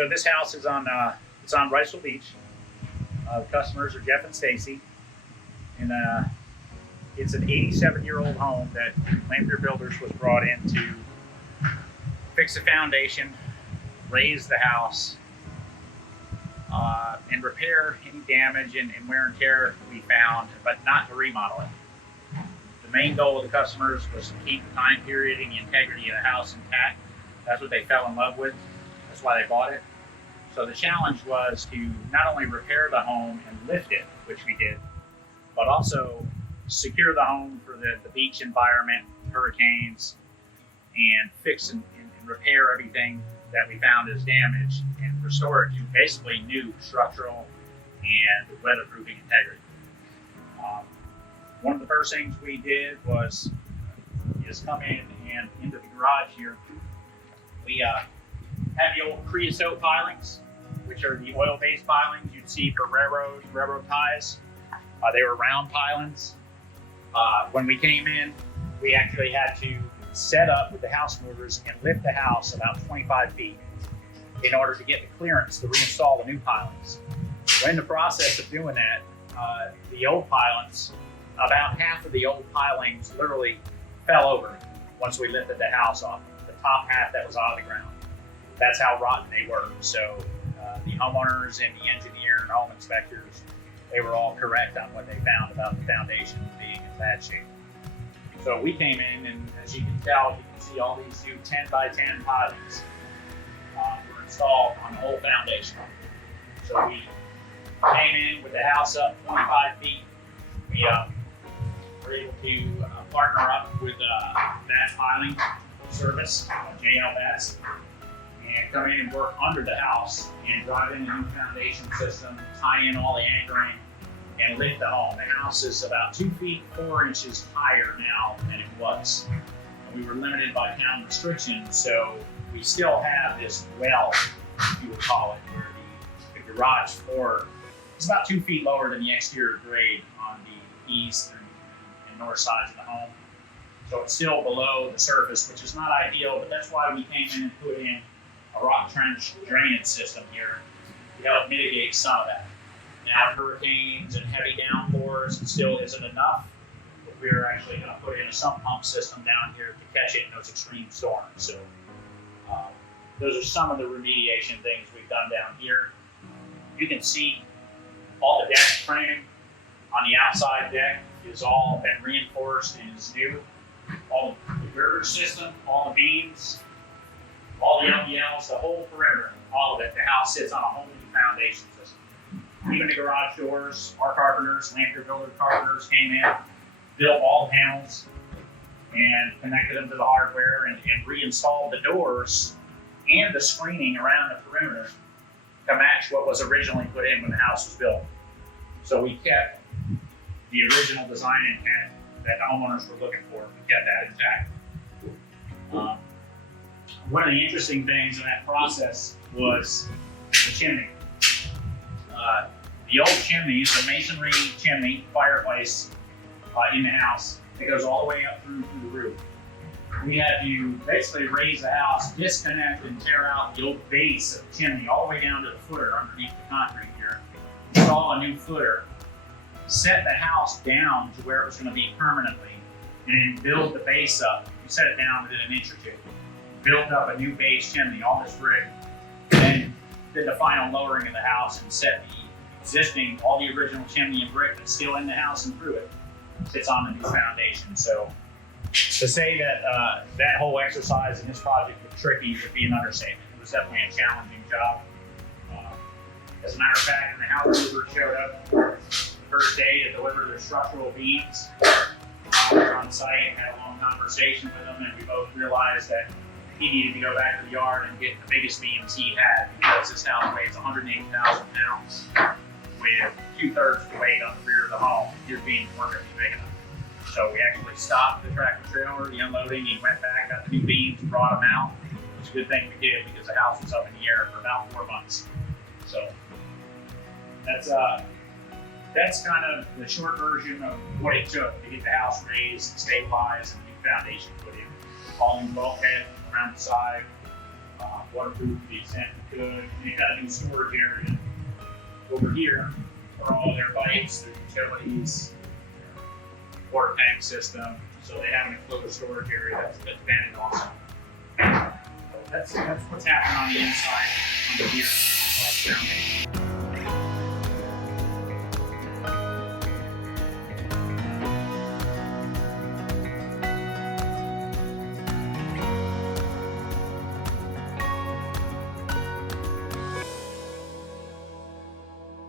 So this house is on it's on Wrightsville Beach. The customers are Jeff and Stacy, and it's an 87-year-old home that Lanphear Builders was brought in to fix the foundation, raise the house, and repair any damage and wear and tear we found, but not to remodel it. The main goal of the customers was to keep the time period and the integrity of the house intact. That's what they fell in love with. That's why they bought it. So the challenge was to not only repair the home and lift it, which we did, but also secure the home for the beach environment, hurricanes, and fix and repair everything that we found as damaged and restore it to basically new structural and weatherproofing integrity. One of the first things we did was just come in and into the garage here. We have the old creosote pilings, which are the oil-based pilings you'd see for railroad ties. They were round pilings. When we came in, we actually had to set up with the house movers and lift the house about 25 feet in order to get the clearance to reinstall the new pilings. We're in the process of doing that. The old pilings, about half of the old pilings literally fell over once we lifted the house off. The top half that was on the ground. That's how rotten they were. So the homeowners and the engineer and home inspectors, they were all correct on what they found about the foundation being in bad shape. So we came in, and as you can tell, you can see all these new 10 by 10 pilings were installed on the whole foundation. So we came in with the house up 25 feet. We were able to partner up with that piling service, JLS, and come in and work under the house and drive in a new foundation system, tie in all the anchoring, and lift the home. The house is about 2 feet 4 inches higher now than it was. And we were limited by town restrictions, so we still have this well, if you would call it, where the garage floor is about 2 feet lower than the exterior grade on the east and north sides of the home. So it's still below the surface, which is not ideal, but that's why we came in and put in a rock trench drainage system here to help mitigate some of that. Now, hurricanes and heavy downpours, it still isn't enough, but we're actually going to put in a sump pump system down here to catch it in those extreme storms. So those are some of the remediation things we've done down here. You can see all the deck framing on the outside deck is all been reinforced and is new. All the girder system, all the beams, all the LVLs, the whole perimeter, all of it, the house sits on a whole new foundation system. Even the garage doors, our carpenters, Lanphear Builders carpenters came in, built all the panels, and connected them to the hardware and reinstalled the doors and the screening around the perimeter to match what was originally put in when the house was built. So we kept the original design intent that the homeowners were looking for. We kept that intact. One of the interesting things in that process was the chimney. The old chimney is a masonry chimney fireplace in the house that goes all the way up through the roof. We had to basically raise the house, disconnect and tear out the old base of the chimney all the way down to the footer underneath the concrete here, install a new footer, set the house down to where it was going to be permanently, and then build the base up. We set it down within an inch or two. Built up a new base chimney, all this brick, and then did the final lowering of the house and set the existing, all the original chimney and brick that's still in the house and through it, sits on the new foundation. So to say that that whole exercise in this project was tricky would be an understatement. It was definitely a challenging job. As a matter of fact, when the house mover showed up the first day to deliver their structural beams, we were on site and had a long conversation with them, and we both realized that he needed to go back to the yard and get the biggest beams he had, because this house weighs 180,000 pounds with 2/3 the weight on the rear of the home. His beams weren't going to be big enough. So we actually stopped the tractor trailer, the unloading, he went back, got the new beams, brought them out. It's a good thing we did, because the house was up in the air for about 4 months. So that's kind of the short version of what it took to get the house raised, stabilized, and new foundation put in. All new bulkhead around the side, waterproof to the extent we could. And they've got a new storage area over here for all their bikes, their utilities, their water tank system. So they have an enclosed storage area that's vented also. So that's what's happening on the inside under here.